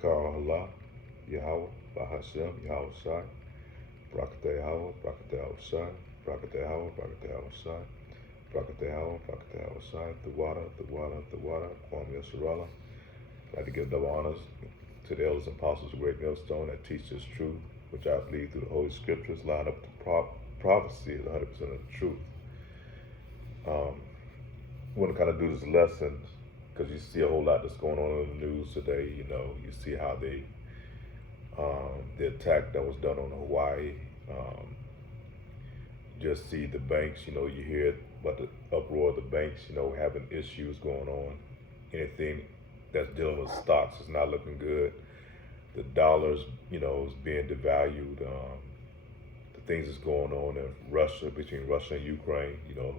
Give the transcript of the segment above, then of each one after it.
Kara Allah, Yahweh, Bahashem, Yahweh Shai, Brakate Yahweh, Brakate Yahweh Shai, Brakate Yahweh, Brakate Yahweh Shai, Brakate Yahweh, Brakate Yahweh Shai, the water, Kwame Yasharala. I'd like to give double honors to the elders and apostles of Great Millstone that teach this truth, which I believe through the Holy Scriptures line up to prophecy is 100% of the truth. I want to kind of do this lesson because you see a whole lot that's going on in the news today. You know, you see how the attack that was done on Hawaii. Just see the banks. You know, you hear about the uproar of the banks. You know, having issues going on. Anything that's dealing with stocks is not looking good. The dollars, you know, is being devalued. The things that's going on in Russia, between Russia and Ukraine, you know,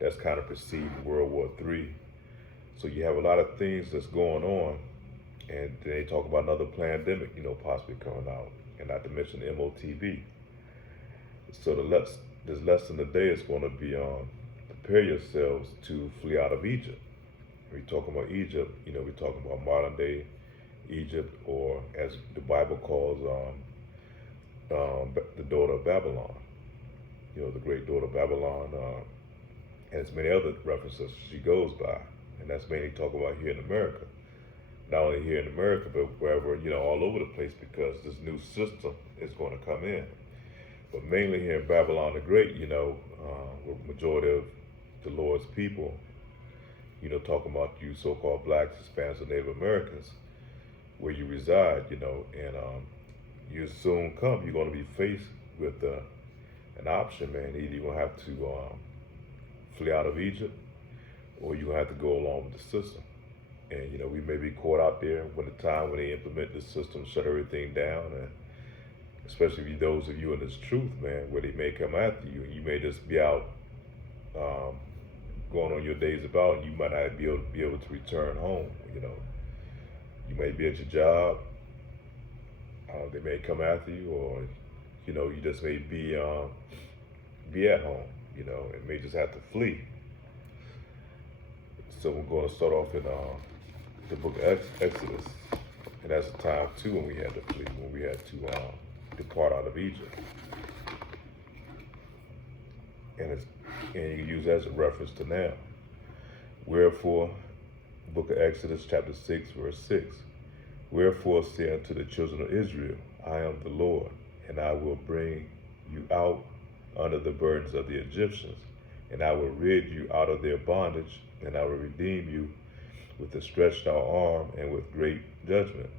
that's kind of preceding World War III. So you have a lot of things that's going on, and they talk about another pandemic, you know, possibly coming out, and not to mention the MOTV. So this lesson today is going to be on prepare yourselves to flee out of Egypt. When we talk about Egypt, you know, we're talking about modern day Egypt, or as the Bible calls the daughter of Babylon. You know, the great daughter of Babylon, and as many other references she goes by, and that's mainly talking about here in America. Not only here in America, but wherever, you know, all over the place, because this new system is going to come in. But mainly here in Babylon the Great, you know, where the majority of the Lord's people, you know, talking about you so-called blacks, Hispanics, and Native Americans, where you reside, you know, and you soon come, you're going to be faced with an option, man. Either you're going to have to flee out of Egypt, or you're going to have to go along with the system. And, you know, we may be caught out there when the time when they implement the system, shut everything down, and especially those of you in this truth, man, where they may come after you, and you may just be out going on your days about, and you might not be able to return home, you know. You may be at your job, they may come after you, or, you know, you just may be at home, you know, and may just have to flee. So we're going to start off in the book of Exodus, and that's a time too when we had to flee, when we had to depart out of Egypt. And you can use that as a reference to now. Wherefore, book of Exodus chapter 6, verse 6. Wherefore say unto the children of Israel, I am the Lord, and I will bring you out under the burdens of the Egyptians, and I will rid you out of their bondage, and I will redeem you with a stretched out arm and with great judgment.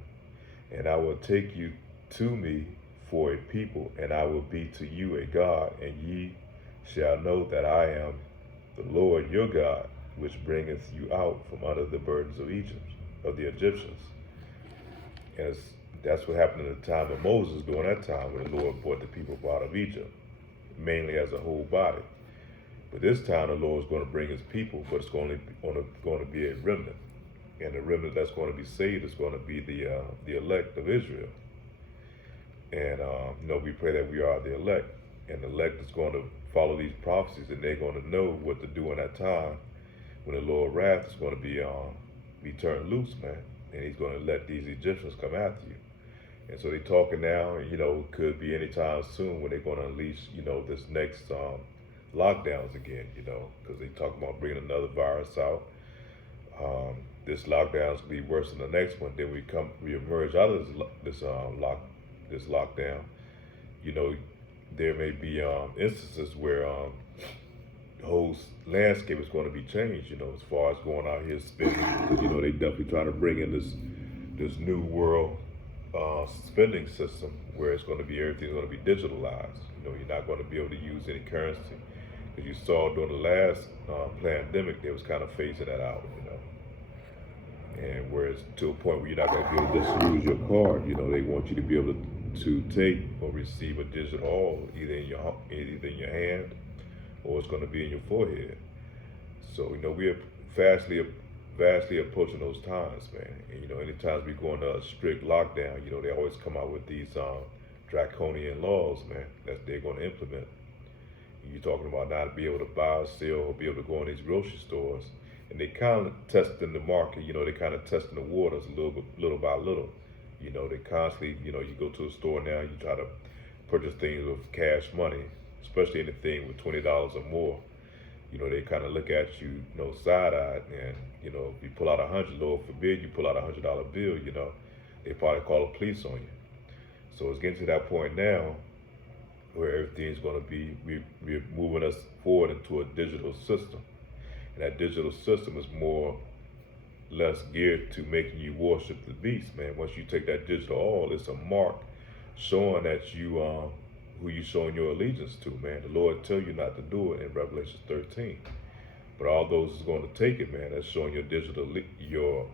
And I will take you to me for a people, and I will be to you a God, and ye shall know that I am the Lord your God, which bringeth you out from under the burdens of Egypt, of the Egyptians. And that's what happened in the time of Moses, during that time when the Lord brought the people out of Egypt, mainly as a whole body. But this time the Lord is going to bring his people, but it's going to be a remnant. And the remnant that's going to be saved is going to be the elect of Israel. And, you know, we pray that we are the elect. And the elect is going to follow these prophecies, and they're going to know what to do in that time when the Lord's wrath is going to be turned loose, man. And he's going to let these Egyptians come after you. And so they're talking now, and, you know, it could be any time soon when they're going to unleash, you know, this next lockdowns again, you know, because they talk about bringing another virus out. This lockdown is going to be worse than the next one. Then we emerge out of this lockdown. You know, there may be instances where the whole landscape is going to be changed, you know, as far as going out here spending. You know, they definitely trying to bring in this new world spending system where it's going to be, everything's going to be digitalized. You know, you're not going to be able to use any currency. As you saw during the last pandemic, they was kind of phasing that out, you know. And whereas to a point where you're not going to be able to just use your card, you know, they want you to be able to take or receive a digital either in your hand, or it's going to be in your forehead. So, you know, we are vastly approaching those times, man. And, you know, anytime we go into a strict lockdown, you know, they always come out with these draconian laws, man, that they're going to implement. You're talking about not be able to buy or sell or be able to go in these grocery stores and they kind of testing the market. They kind of testing the waters little by little. They constantly, you go to a store now, you try to purchase things with cash money, especially anything with $20 or more. They kind of look at you, side-eyed, and, if you pull out 100, Lord forbid, you pull out $100 bill, they probably call the police on you. So it's getting to that point now where everything's going to be, we're moving us forward into a digital system. And that digital system is more less geared to making you worship the beast, man. Once you take that digital oil, it's a mark showing that you who you showing your allegiance to, man. The Lord tell you not to do it in Revelation 13. But all those is going to take it, man. That's showing your digital your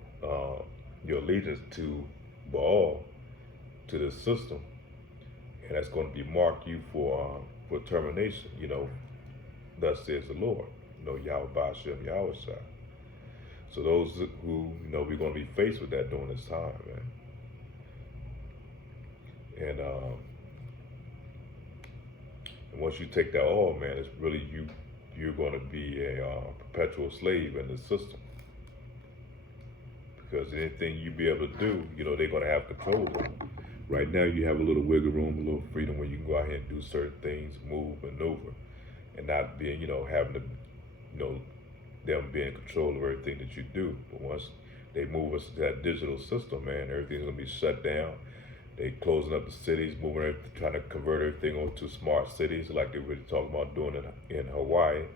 allegiance to Baal, to the system, and that's going to be mark you for termination. Thus says the Lord. Yahweh Ba'ashem Yahweh Shai. So those who, we're going to be faced with that during this time, man. And once you take that all, man, it's really you're going to be a perpetual slave in the system. Because anything you be able to do, they're going to have control over. Right now, you have a little wiggle room, a little freedom where you can go out here and do certain things, move, maneuver, and not being, having to, them being in control of everything that you do. But once they move us to that digital system, man, everything's going to be shut down. They closing up the cities, trying to convert everything over to smart cities, like they were talking about doing in Hawaii.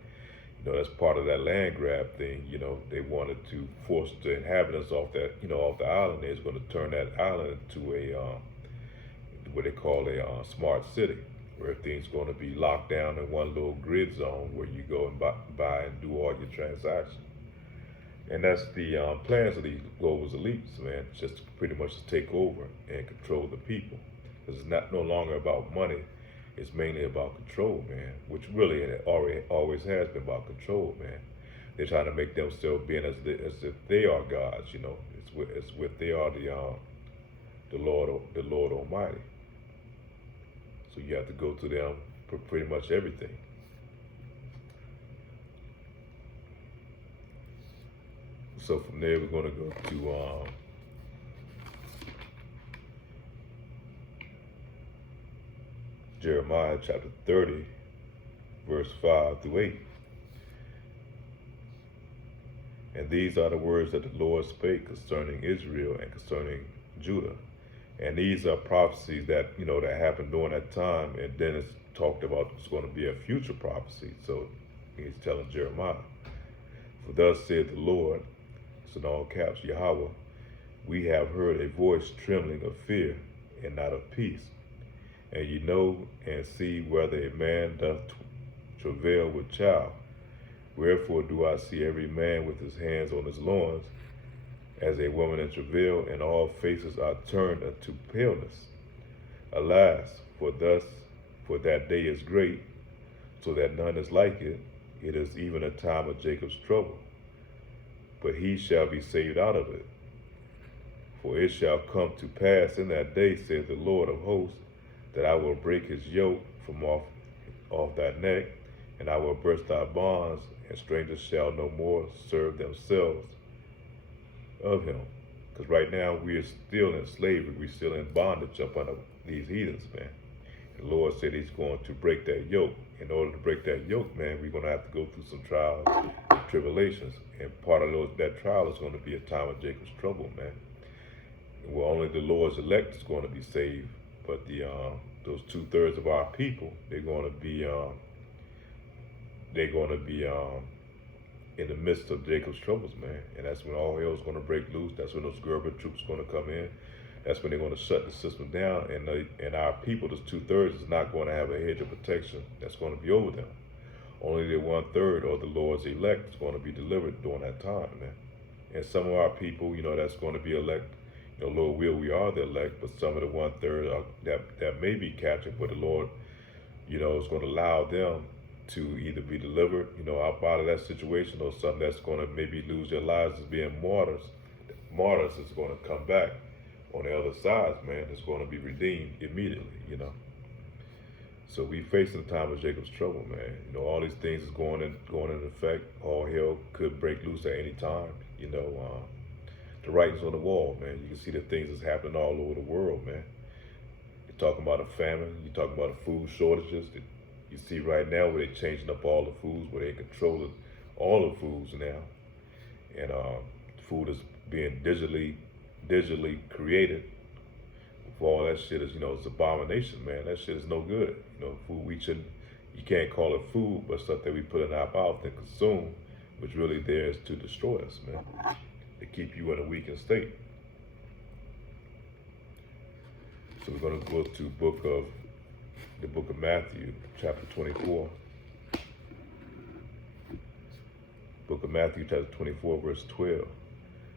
That's part of that land grab thing. They wanted to force the inhabitants off that, off the island. They're going to turn that island into a what they call a smart city, where everything's going to be locked down in one little grid zone where you go and buy and do all your transactions. And that's the plans of these global elites, man, just to pretty much to take over and control the people. Because it's no longer about money. It's mainly about control, man, which really it always has been about control, man. They're trying to make themselves being as if they are gods, It's what they are the Lord Almighty. So you have to go to them for pretty much everything. So from there, we're going to go to Jeremiah chapter 30, verse 5 through 8. And these are the words that the Lord spake concerning Israel and concerning Judah. And these are prophecies that, that happened during that time. And then it's talked about it's going to be a future prophecy. So he's telling Jeremiah, for thus saith the Lord, it's in all caps, Yahweh, we have heard a voice trembling of fear and not of peace. And you know and see whether a man doth travail with child. Wherefore do I see every man with his hands on his loins, as a woman in travail, and all faces are turned unto paleness. Alas, for that day is great, so that none is like it. It is even a time of Jacob's trouble. But he shall be saved out of it. For it shall come to pass in that day, saith the Lord of hosts, that I will break his yoke from off thy neck, and I will burst thy bonds, and strangers shall no more serve themselves of him. Because right now we are still in slavery, we're still in bondage up under these heathens, man. The Lord said he's going to break that yoke. In order to break that yoke, man, we're going to have to go through some trials and tribulations. And part of that trial is going to be a time of Jacob's trouble, man. Well, only the Lord's elect is going to be saved. But those 2/3 of our people, they're going to be in the midst of Jacob's troubles, man. And that's when all hell is going to break loose. That's when those Gerber troops are going to come in. That's when they're going to shut the system down. And our people, those 2/3, is not going to have a hedge of protection that's going to be over them. Only the 1/3 or the Lord's elect is going to be delivered during that time, man. And some of our people, that's going to be elect. Lord will, we are the elect, but some of the 1/3 that may be captured, but the Lord, is going to allow them to either be delivered, out of that situation, or some that's going to maybe lose their lives as being martyrs. Martyrs is going to come back on the other side, man. It's going to be redeemed immediately, So we facing the time of Jacob's trouble, man. You know, all these things is going in effect. All hell could break loose at any time. You know, the writings on the wall, man. You can see the things that's happening all over the world, man. You're talking about a famine. You're talking about the food shortages. You see right now where they're changing up all the foods, where they're controlling all the foods now, and food is being digitally created. All that shit is, you know, it's abomination, man. That shit is no good. You know, food you can't call it food, but stuff that we put in our mouth and consume, which really there is to destroy us, man. To keep you in a weakened state. So we're gonna go to the book of Matthew, chapter 24. Book of Matthew, chapter 24, verse 12.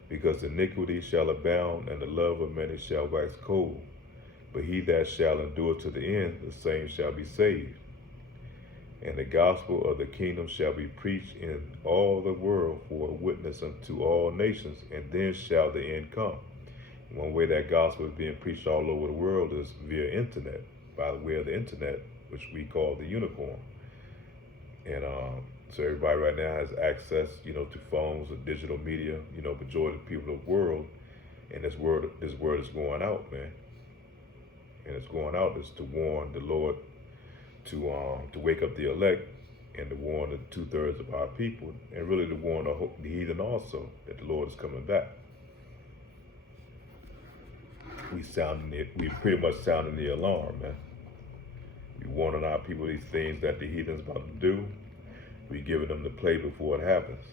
Because iniquity shall abound, and the love of many shall wax cold. But he that shall endure to the end, the same shall be saved. And the gospel of the kingdom shall be preached in all the world for a witness unto all nations, and then shall the end come. One way that gospel is being preached all over the world is via internet, by the way of the internet, which we call the unicorn. And so everybody right now has access, you know, to phones or digital media, you know, majority of the people of the world, and this word is going out, man. And it's going out is to warn the Lord to wake up the elect, and to warn the 2/3 of our people, and really to warn the heathen also that the Lord is coming back. We pretty much sounding the alarm, man. We warning our people these things that the heathen's about to do. We giving them the play before it happens.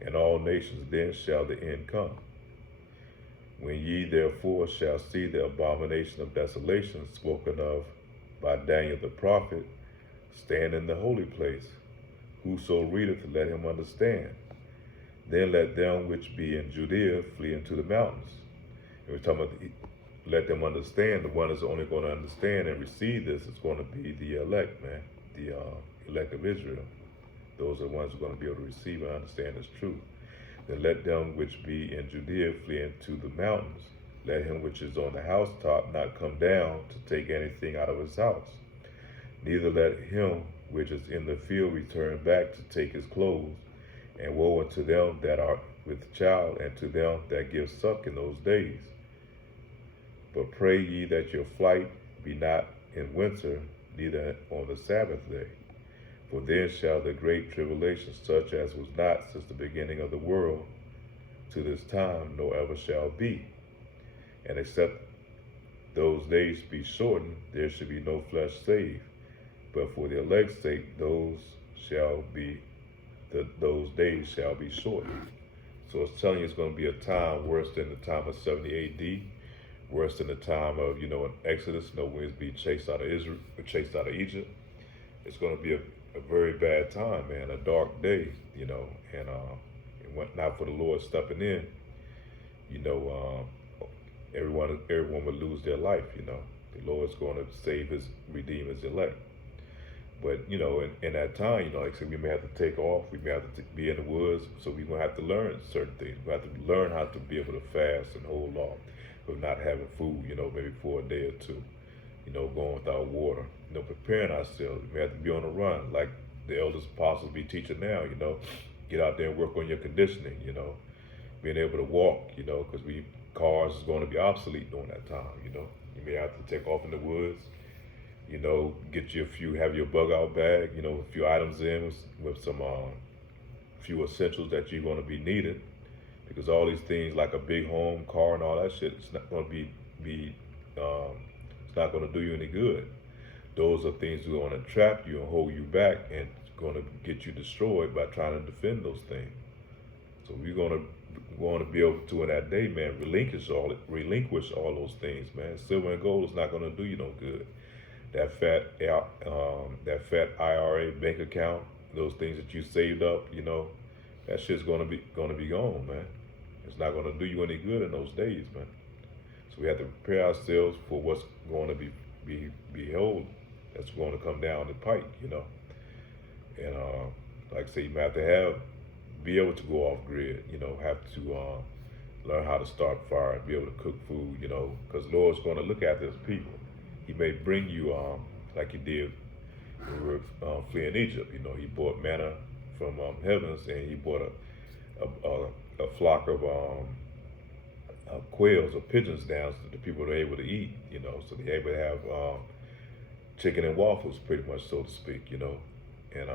And all nations then shall the end come. When ye therefore shall see the abomination of desolation spoken of by Daniel the prophet, stand in the holy place. Whoso readeth, let him understand. Then let them which be in Judea flee into the mountains. And we're talking about let them understand. The one that's only going to understand and receive this is going to be the elect, man. The elect of Israel. Those are the ones who are going to be able to receive and understand this truth. Then let them which be in Judea flee into the mountains. Let him which is on the housetop not come down to take anything out of his house. Neither let him which is in the field return back to take his clothes. And woe unto them that are with child, and to them that give suck in those days. But pray ye that your flight be not in winter, neither on the Sabbath day. For then shall the great tribulation, such as was not since the beginning of the world to this time, nor ever shall be. And except those days be shortened, there should be no flesh saved. But for the elect's sake, those days shall be shortened. So it's telling you it's going to be a time worse than the time of 70 AD, worse than the time of, you know, in Exodus, no winds be chased out of Israel, chased out of Egypt. It's going to be a very bad time, man, a dark day, you know, and not for the Lord stepping in, you know, everyone would lose their life, you know. The Lord's going to redeem his elect. But, you know, in that time, you know, like I said, we may have to take off, we may have to be in the woods, so we're going to have to learn certain things. We have to learn how to be able to fast and hold off of not having food, you know, maybe for a day or two, you know, going without water, you know, preparing ourselves. We have to be on the run, like the elders apostles be teaching now, you know, get out there and work on your conditioning, you know, being able to walk, you know, because cars is going to be obsolete during that time, you know. You may have to take off in the woods, you know, have your bug out bag, you know, a few items in with some few essentials that you're going to be needed, because all these things like a big home, car, and all that shit, it's not going to it's not going to do you any good. Those are things that are going to trap you and hold you back, and it's going to get you destroyed by trying to defend those things. So we're going to be able to, in that day, man, relinquish all those things, man. Silver and gold is not going to do you no good. That fat IRA bank account, those things that you saved up, you know, that shit's going to be gone, man. It's not going to do you any good in those days, man. So we have to prepare ourselves for what's going to be held, that's going to come down the pike, you know. And like I say, you have to be able to go off grid, you know, have to learn how to start fire and be able to cook food, you know, because the Lord's going to look after his people. He may bring you, like he did when we were fleeing Egypt. You know, he brought manna from heavens, and he brought a flock of quails or pigeons down so the people were able to eat, you know, so they're able to have chicken and waffles, pretty much, so to speak, you know. And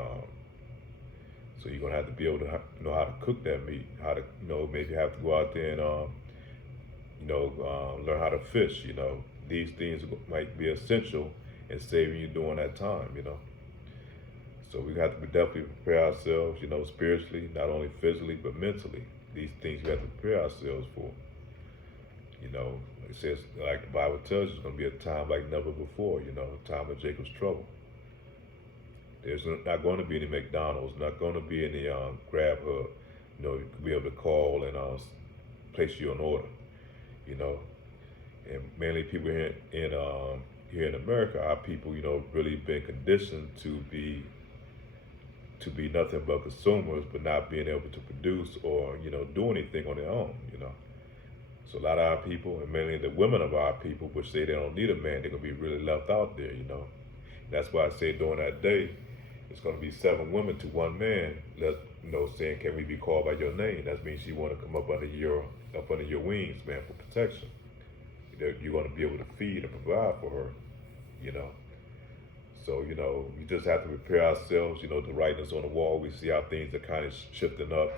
so you're going to have to be able to know how to cook that meat, how to, you know, maybe have to go out there and, you know, learn how to fish, you know. These things might be essential in saving you during that time, you know. So we have to definitely prepare ourselves, you know, spiritually, not only physically, but mentally. These things we have to prepare ourselves for. You know, it says, like the Bible tells you, it's going to be a time like never before, you know, a time of Jacob's trouble. There's not going to be any McDonald's, not going to be any Grab Hub, you know, you can be able to call and place you an order, you know. And mainly people here in America, our people, you know, really been conditioned to be nothing but consumers, but not being able to produce or, you know, do anything on their own, you know. So a lot of our people, and mainly the women of our people, which say they don't need a man, they're going to be really left out there, you know. That's why I say during that day, it's going to be 7 women to 1 man, you know, saying, can we be called by your name? That means you want to come up under your wings, man, for protection. You're going to be able to feed and provide for her, you know. So, you know, we just have to prepare ourselves, you know, the writings on the wall. We see how things are kind of shifting up,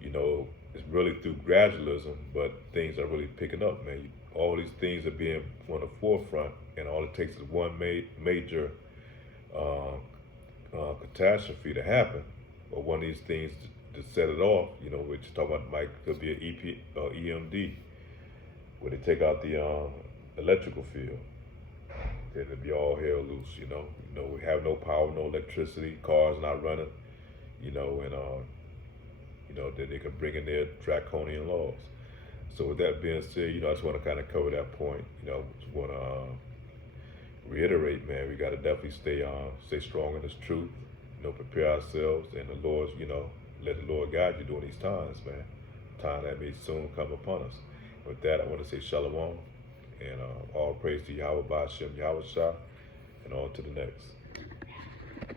you know. It's really through gradualism, but things are really picking up, man. All these things are being on the forefront, and all it takes is one major catastrophe to happen, or one of these things to set it off. You know, we're just talking about could be an EMD, where they take out the electrical field. Then it'll be all hell loose. You know, we have no power, no electricity, cars not running. You know, and you know, that they could bring in their draconian laws. So with that being said, you know, I just want to kind of cover that point. You know, just want to reiterate, man, we got to definitely stay strong in this truth. You know, prepare ourselves, and the Lord's, you know, let the Lord guide you during these times, man. Time that may soon come upon us. With that, I want to say shalom, and all praise to Yahweh Ba'ashem Yahweh Shah, and on to the next.